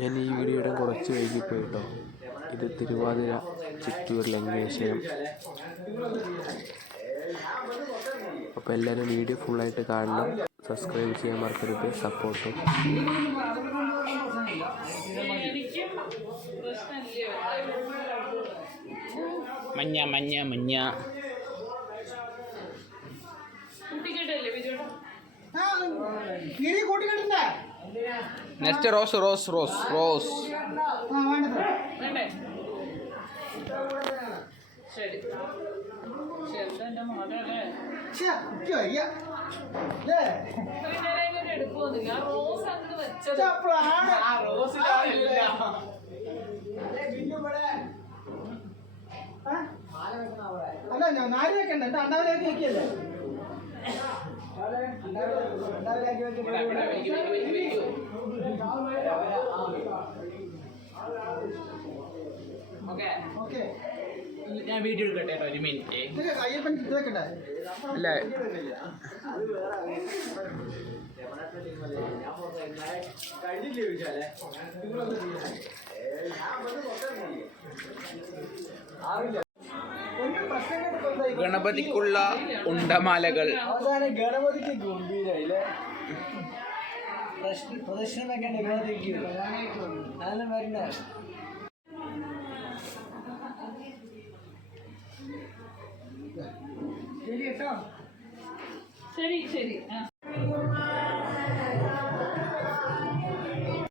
ഞാൻ ഈ വീഡിയോ ഇടാൻ കുറച്ച് വൈകിപ്പോയി കേട്ടോ ഇത് തിരുവാതിര ചിറ്റൂർ ലങ്കേശയം അപ്പോൾ എല്ലാവരും വീഡിയോ ഫുള്ളായിട്ട് കാണണം. സബ്സ്ക്രൈബ് ചെയ്യാൻ മറക്കരുത്. സപ്പോർട്ടും. മഞ്ഞ മഞ്ഞ മഞ്ഞ. കുട്ടിക്കേട്ടല്ലേ ബിജുവേട്ടാ കൂട്ടി കൂട്ടിക്കെട്ടണ്ടേ next rose rose rose rose എന്റെ? അല്ല ഞാൻ നാല് വെക്കണ്ട. എന്നിട്ട് അണ്ടാവിലേക്ക് വെക്കല്ലേ? അണ്ടാവിലേക്ക് ഓക്കെ ഓക്കെ ഞാൻ വീഡിയോ എടുക്കട്ടെ കേട്ടോ, ഒരു മിനിറ്റ് അയ്യപ്പൻ ഇത് വെക്കണ്ടേ അല്ല? ഒന്ന് പ്രശ്നം കേട്ട് കൊണ്ടുപോയി. ഗണപതിക്കുള്ള ഉണ്ടമാലകൾ. അവസാനം ഗണപതിക്ക് ഗംഭീരായില്ലേ? നല്ല വരണ്ട ശരി ശരി. ആ.